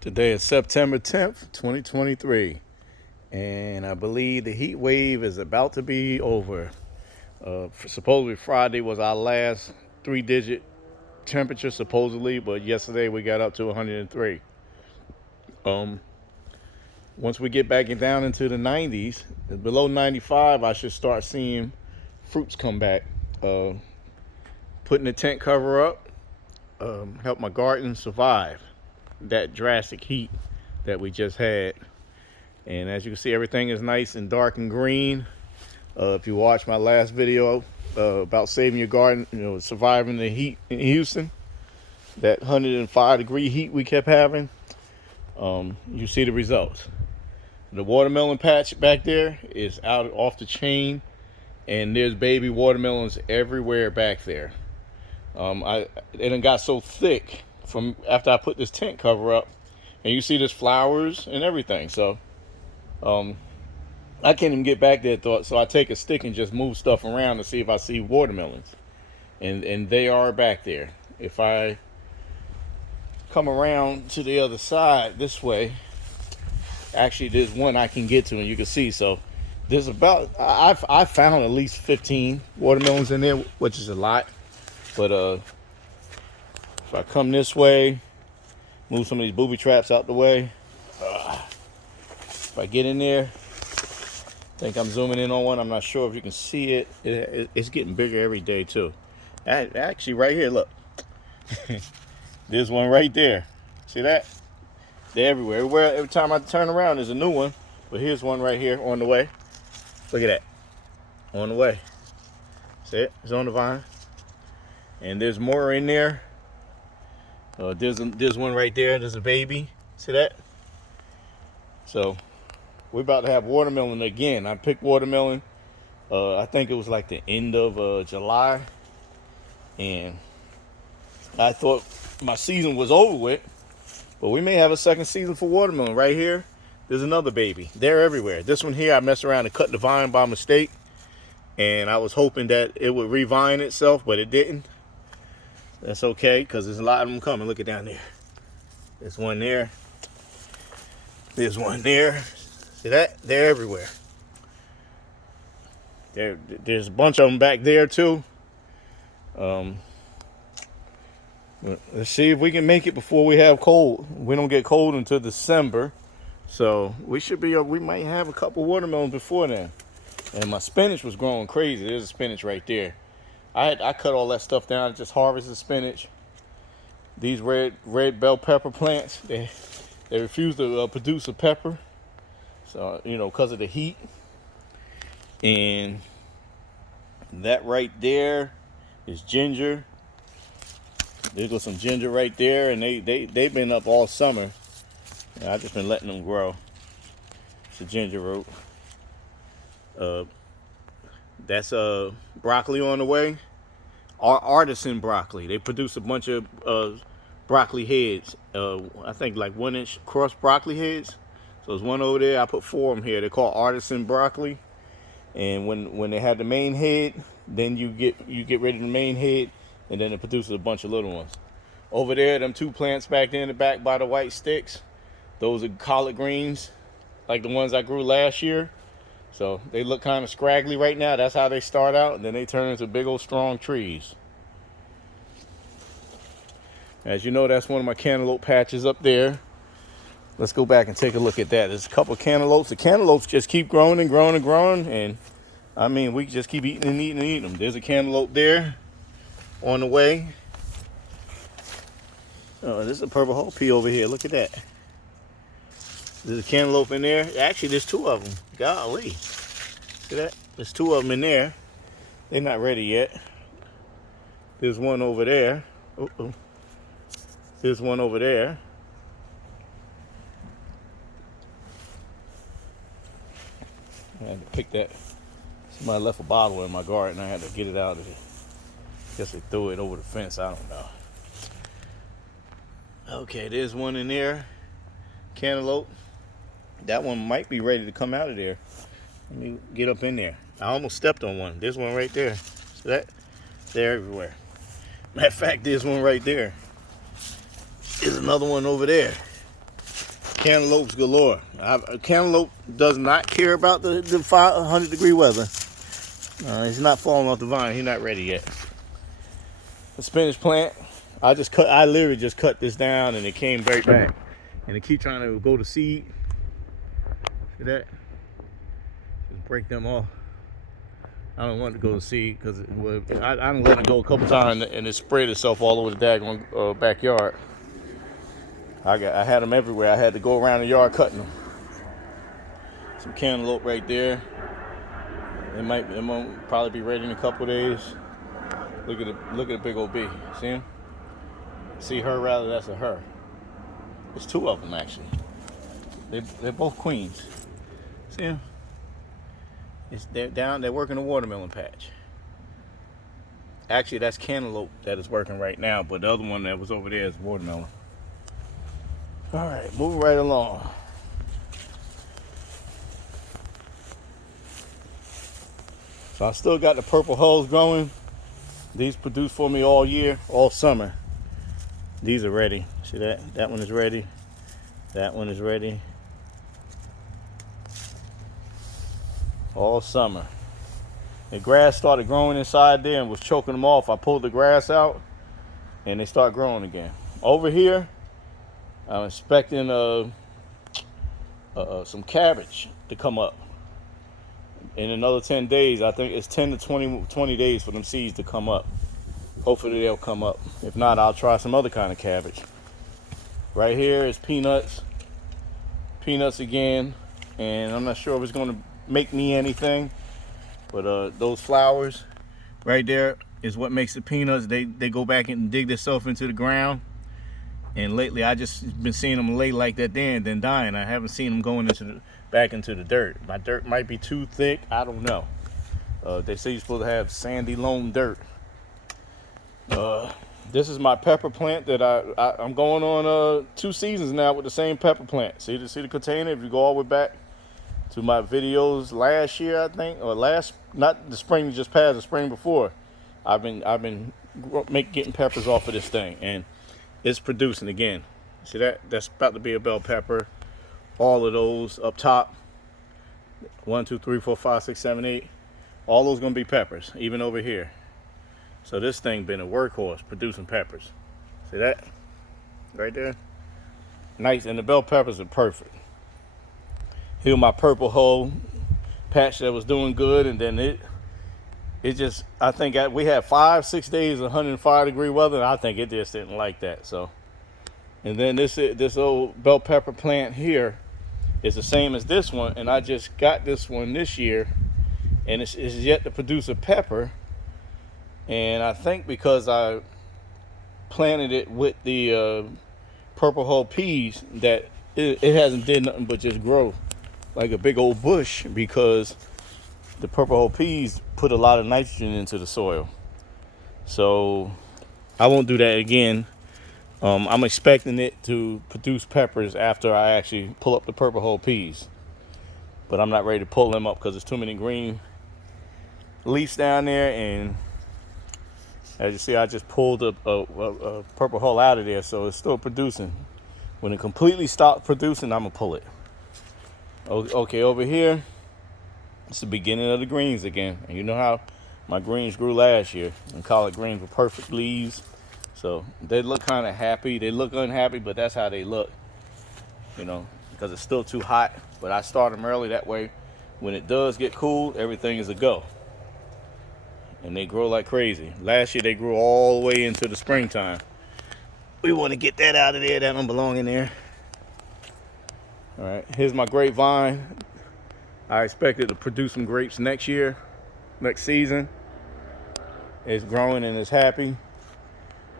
Today is September 10th, 2023, and I believe the heat wave is about to be over. Supposedly Friday was our last three-digit temperature, supposedly, but yesterday we got up to 103. Um, Once we get back down into the 90s, below 95, I should start seeing fruits come back. Uh, Putting the tent cover up helped my garden survive that drastic heat that we just had. And as you can see, everything is nice and dark and green. If you watch my last video about saving your garden, surviving the heat in Houston, that 105-degree heat we kept having, you see the results. The watermelon patch back there is out off the chain, and there's baby watermelons everywhere back there. It done got so thick from after I put this tent cover up, and you see there's flowers and everything. So I can't even get back there, so I take a stick and just move stuff around to see if I see watermelons, and they are back there. If I come around to the other side this way, actually there's one I can get to, and you can see. So there's I found at least 15 watermelons in there, which is a lot. But if I come this way, move some of these booby traps out the way. If I get in there, I think I'm zooming in on one. I'm not sure if you can see it. It's getting bigger every day too. Actually, right here, look. There's one right there. See that? They're everywhere. Every time I turn around, there's a new one. But here's one right here on the way. Look at that. On the way. See it? It's on the vine. And there's more in there. There's one right there. There's a baby. See that? So we're about to have watermelon again. I picked watermelon. I think it was like the end of July, and I thought my season was over with. But we may have a second season for watermelon. Right here, there's another baby. They're everywhere. This one here, I messed around and cut the vine by mistake, and I was hoping that it would revine itself, but it didn't. That's okay, because there's a lot of them coming. Look at down there. There's one there. There's one there. See that? They're everywhere. There's a bunch of them back there too. Let's see if we can make it before we have cold. We don't get cold until December, so we might have a couple watermelons before then. And my spinach was growing crazy. There's a spinach right there. I cut all that stuff down. I just harvested spinach. These red bell pepper plants, they refuse to produce a pepper, so because of the heat. And that right there is ginger. There's some ginger right there, and they've been up all summer. And I've just been letting them grow. It's a ginger root. That's broccoli on the way. Artisan broccoli. They produce a bunch of broccoli heads. I think like 1-inch cross broccoli heads. So there's one over there. I put 4 of them here. They're called artisan broccoli. And when they have the main head, then you get rid of the main head, and then it produces a bunch of little ones. Over there, them 2 plants back there in the back by the white sticks, those are collard greens, like the ones I grew last year. So they look kind of scraggly right now. That's how they start out, and then they turn into big old strong trees. As you know, that's one of my cantaloupe patches up there. Let's go back and take a look at that. There's a couple of cantaloupes. The cantaloupes just keep growing and growing and growing, and I mean, we just keep eating and eating and eating them. There's a cantaloupe there on the way. Oh, there's a purple whole pea over here. Look at that. There's a cantaloupe in there. Actually, there's 2 of them. Golly. See that? There's 2 of them in there. They're not ready yet. There's one over there. Uh-oh. There's one over there. I had to pick that. Somebody left a bottle in my garden. I had to get it out of here. Guess they threw it over the fence. I don't know. Okay, there's one in there. Cantaloupe. That one might be ready to come out of there. Let me get up in there. I almost stepped on one. There's one right there. See that? They're everywhere. Matter of fact, there's one right there. There's another one over there. Cantaloupes galore. Cantaloupe does not care about the 500-degree weather. He's not falling off the vine. He's not ready yet. The spinach plant, I literally just cut this down and it came right back. And it keep trying to go to seed. See that? Just break them off. I don't want it to go to seed because I done let it go a couple times and it spread itself all over the daggone backyard. I had them everywhere. I had to go around the yard cutting them. Some cantaloupe right there. It won't probably be ready in a couple days. Look at the big old bee. See him? See her rather? That's a her. There's two of them actually. They're both queens. See them? They're working the watermelon patch. Actually, that's cantaloupe that is working right now, but the other one that was over there is watermelon. All right, moving right along. So I still got the purple hulls growing. These produce for me all year, all summer. These are ready. See that? That one is ready. That one is ready. All summer. The grass started growing inside there and was choking them off. I pulled the grass out and they start growing again. Over here, I'm expecting some cabbage to come up. In another 10 days, I think it's 10 to 20 days for them seeds to come up. Hopefully they'll come up. If not, I'll try some other kind of cabbage. Right here is peanuts. Peanuts again. And I'm not sure if it's going to make me anything. But those flowers right there is what makes the peanuts. They go back and dig themselves into the ground. And lately, I just been seeing them lay like that there and then dying. I haven't seen them going back into the dirt. My dirt might be too thick. I don't know. They say you're supposed to have sandy loam dirt. This is my pepper plant that I'm going on 2 seasons now with the same pepper plant. See the container? If you go all the way back to my videos last year, I think, or not the spring just passed, the spring before, I've been getting peppers off of this thing, and it's producing again. See that? That's about to be a bell pepper. All of those up top, 1, 2, 3, 4, 5, 6, 7, 8. All those gonna be peppers, even over here. So this thing been a workhorse producing peppers. See that? Right there? Nice, and the bell peppers are perfect. Here my purple hull patch that was doing good, and then it just, I think we had 5-6 days of 105-degree weather, and I think it just didn't like that. So, and then this old bell pepper plant here is the same as this one, and I just got this one this year, and it's yet to produce a pepper. And I think because I planted it with the purple hull peas, that it hasn't did nothing but just grow like a big old bush, because the purple hull peas put a lot of nitrogen into the soil. So I won't do that again. I'm expecting it to produce peppers after I actually pull up the purple hull peas, but I'm not ready to pull them up because there's too many green leaves down there. And as you see, I just pulled a purple hull out of there, so it's still producing. When it completely stops producing, I'm gonna pull it. Okay, over here, it's the beginning of the greens again. And you know how my greens grew last year, and collard greens were perfect leaves. So they look kind of happy. They look unhappy, but that's how they look, you know, because it's still too hot. But I start them early, that way when it does get cool, everything is a go. And they grow like crazy. Last year they grew all the way into the springtime. We want to get that out of there. That don't belong in there. All right, here's my grapevine. I expect it to produce some grapes next year, next season. It's growing and it's happy.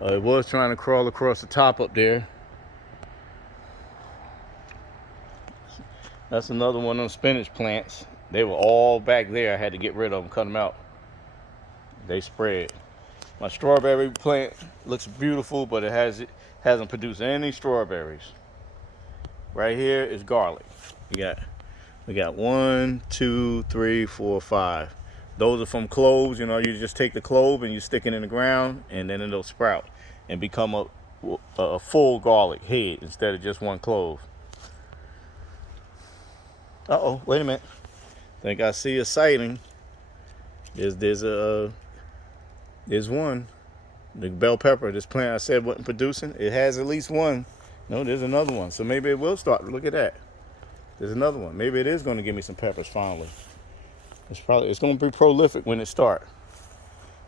It was trying to crawl across the top up there. That's another one of them spinach plants. They were all back there. I had to get rid of them, cut them out. They spread. My strawberry plant looks beautiful, but it hasn't produced any strawberries. Right here is garlic. We got 1, 2, 3, 4, 5. Those are from cloves. You know, you just take the clove and you stick it in the ground, and then it'll sprout and become a full garlic head instead of just one clove. Uh-oh, wait a minute. Think I see a sighting. There's one. The bell pepper, this plant I said wasn't producing, it has at least one. No, there's another one. So maybe it will start. Look at that. There's another one. Maybe it is going to give me some peppers finally. It's going to be prolific when it starts.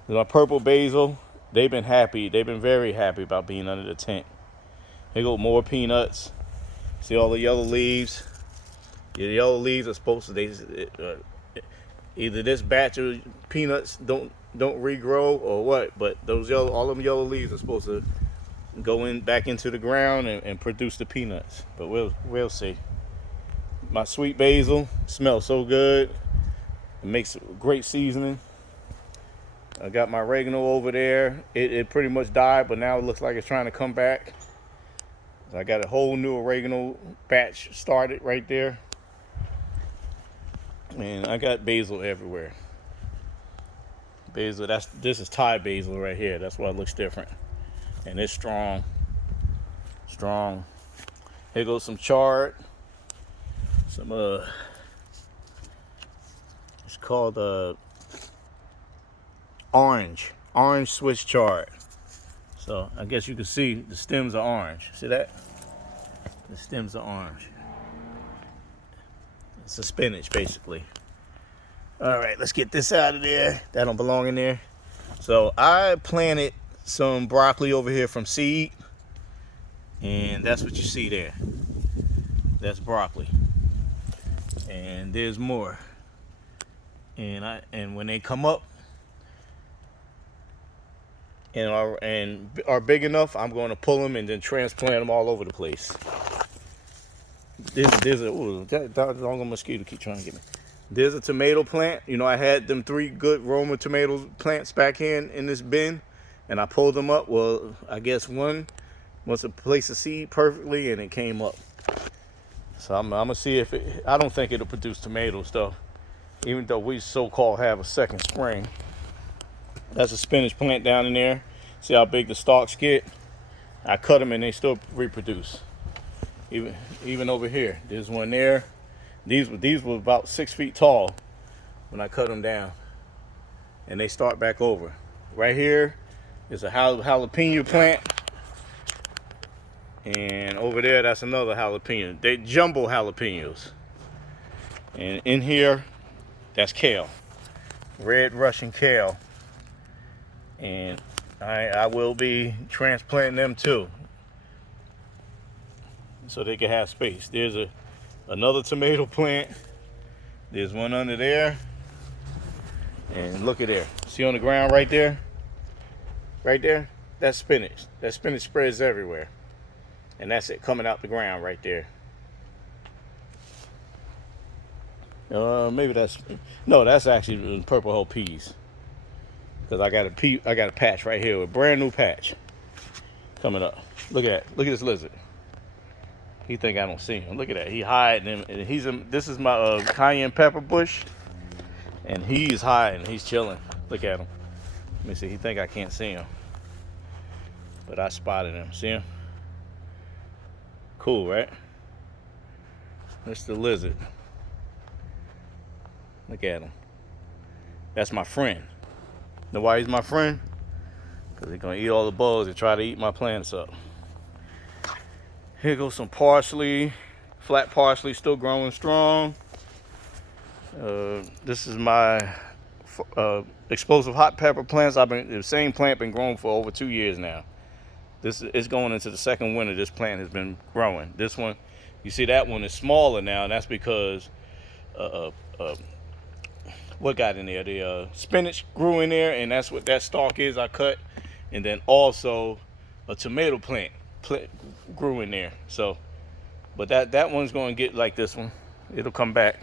My purple basil, they've been happy. They've been very happy about being under the tent. Here go more peanuts. See all the yellow leaves? The yellow leaves are supposed to, either this batch of peanuts don't regrow or what, but all them yellow leaves are supposed to go back into the ground and produce the peanuts. But we'll see. My sweet basil smells so good. It makes great seasoning. I got my oregano over there. It pretty much died, but now it looks like it's trying to come back. So I got a whole new oregano batch started right there. And I got basil everywhere. Basil, this is Thai basil right here. That's why it looks different. And it's strong. Strong. Here goes some chard. Some it's called orange Swiss chard. So I guess you can see the stems are orange. See that? The stems are orange. It's a spinach basically. All right, let's get this out of there. That don't belong in there. So I planted some broccoli over here from seed, and that's what you see there. That's broccoli. And there's more. And when they come up and are big enough, I'm going to pull them and then transplant them all over the place. That doggone mosquito keep trying to get me. There's a tomato plant. You know, I had them 3 good Roma tomato plants back here in this bin, and I pulled them up. Well, I guess one wants to place a seed perfectly, and it came up. So I'm gonna see if I don't think it'll produce tomato stuff, even though we so-called have a second spring. That's a spinach plant down in there. See how big the stalks get? I cut them and they still reproduce. Even over here, there's one there. These were about 6 feet tall when I cut them down, and they start back over. Right here is a jalapeno plant, and over there that's another jalapeno. They jumbo jalapenos. And in here, that's kale, red Russian kale, and I will be transplanting them too, so they can have space. There's another tomato plant. There's one under there. And look at there. See on the ground right there? Right there? That's spinach. That spinach spreads everywhere. And that's it coming out the ground right there. Maybe that's actually purple hull peas. Because I got a patch right here, a brand new patch coming up. Look at this lizard. He think I don't see him. Look at that. He hiding. And this is my cayenne pepper bush, and he's hiding. He's chilling. Look at him. Let me see. He think I can't see him, but I spotted him. See him? Cool, right? That's the lizard. Look at him. That's my friend. Know why he's my friend? Because he's gonna eat all the bugs and try to eat my plants up. Here goes some parsley, flat parsley, still growing strong. This is my explosive hot pepper plants. The same plant been growing for over 2 years now. This is going into the second winter. This plant has been growing. This one, you see that one is smaller now, and that's because what got in there? The spinach grew in there, and that's what that stalk is I cut, and then also a tomato plant grew in there. So, but that one's going to get like this one. It'll come back.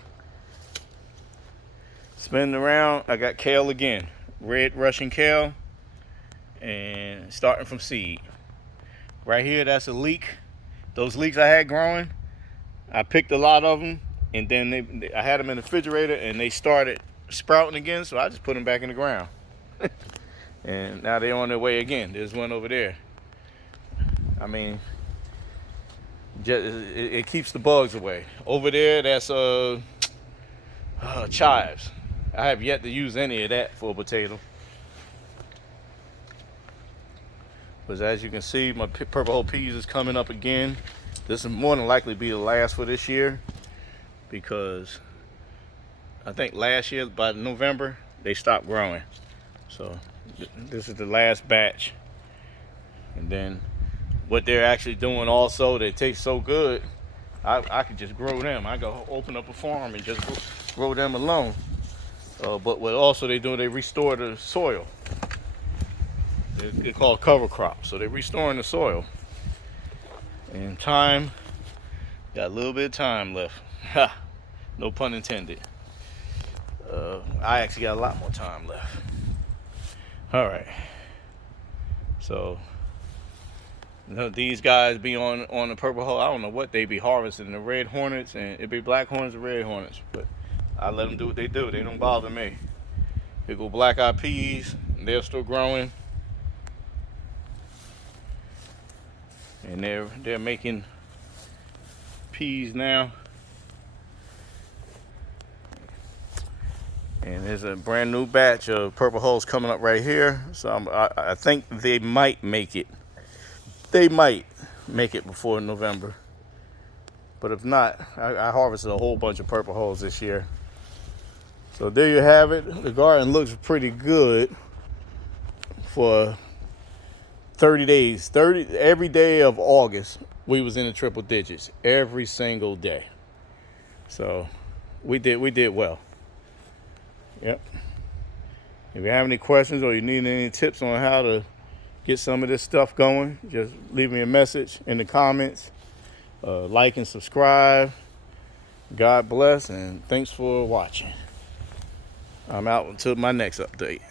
Spinning around, I got kale again, red Russian kale, and starting from seed. Right here, that's a leek. Those leeks I had growing, I picked a lot of them, and then I had them in the refrigerator, and they started sprouting again. So I just put them back in the ground, and now they're on their way again. There's one over there. I mean, It keeps the bugs away. Over there, that's chives. I have yet to use any of that for a potato. But as you can see, my purple hull peas is coming up again. This is more than likely be the last for this year, because I think last year by November they stopped growing. So this is the last batch. And then what they're actually doing also, they taste so good, I could just grow them. I go open up a farm and just grow them alone. But what also they do, they restore the soil. They're called cover crops. So they're restoring the soil. And time, got a little bit of time left. Ha, no pun intended. I actually got a lot more time left. All right. So these guys be on the purple hull. I don't know what they be harvesting, the red hornets, and it be black hornets and red hornets. But I let them do what they do. They don't bother me. They go black-eyed peas, and they're still growing. And they're making peas now. And there's a brand new batch of purple hulls coming up right here. So I think they might make it. They might make it before November. But if not, I harvested a whole bunch of purple hulls this year. So there you have it. The garden looks pretty good for 30 days. Every day of August, we was in the triple digits every single day. So we did well. Yep. If you have any questions or you need any tips on how to get some of this stuff going, just leave me a message in the comments. Like and subscribe. God bless, and thanks for watching. I'm out until my next update.